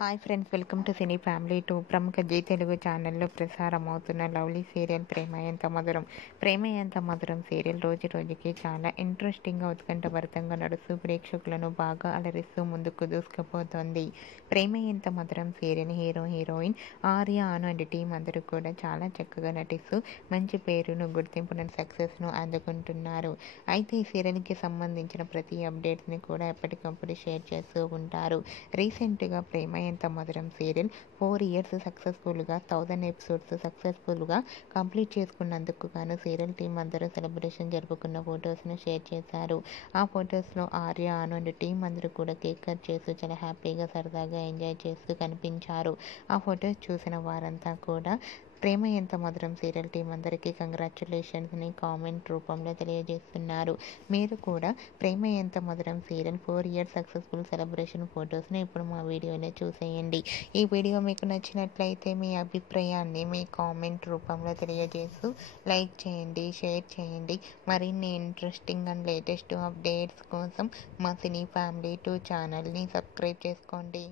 Hi friends, welcome to cine family 2. ప్రముఖ G Telugu ఛానల్లో ప్రసారం అవుతున్న లవ్లీ సీరియల్ ప్రేమ ఎంత మధురం. ప్రేమ ఎంత మధురం సీరియల్ రోజు రోజుకి చాలా ఇంట్రెస్టింగ్గా, ఉత్కంఠభరితంగా నడుస్తూ ప్రేక్షకులను బాగా అలరిస్తూ ముందుకు దూసుకుపోతోంది. ప్రేమ ఎంత మధురం serial hero heroine Arya, Anu and team అందరూ కూడా చాలా చక్కగా నటిస్తూ మంచి పేరును, గుర్తింపును, సక్సెస్ను అందుకుంటున్నారు. అయితే ఈ సీరియల్కి సంబంధించిన ప్రతి అప్డేట్స్ని కూడా ఎప్పటికప్పుడు షేర్ చేస్తూ ఉంటారు. రీసెంట్గా ప్రేమ ఎంత మధురం సీరియల్ 4 years సక్సెస్ఫుల్గా 1000 ఎపిసోడ్స్ సక్సెస్ఫుల్గా కంప్లీట్ చేసుకున్నందుకు గాను సీరియల్ టీం అందరూ సెలబ్రేషన్ జరుపుకున్న ఫొటోస్ను షేర్ చేశారు. ఆ ఫొటోస్లో ఆర్య, అను అండ్ టీం అందరూ కూడా కేక్ కట్ చేస్తూ చాలా హ్యాపీగా, సరదాగా ఎంజాయ్ చేస్తూ కనిపించారు. ఆ ఫొటోస్ చూసిన వారంతా కూడా ప్రేమ ఎంత మధురం సీరియల్ టీం అందరికీ కంగ్రాచ్యులేషన్స్ని కామెంట్ రూపంలో తెలియజేస్తున్నారు. మీరు కూడా ప్రేమ ఎంత మధురం సీరియల్ 4 years సక్సెస్ఫుల్ సెలబ్రేషన్ ఫొటోస్ని ఇప్పుడు మా వీడియోలో చూసేయండి. ఈ వీడియో మీకు నచ్చినట్లయితే మీ అభిప్రాయాన్ని మీ కామెంట్ రూపంలో తెలియజేస్తూ లైక్ చేయండి, షేర్ చేయండి. మరిన్ని ఇంట్రెస్టింగ్ అండ్ లేటెస్ట్ అప్డేట్స్ కోసం మా సినీ ఫ్యామిలీ 2 ఛానల్ని సబ్స్క్రైబ్ చేసుకోండి.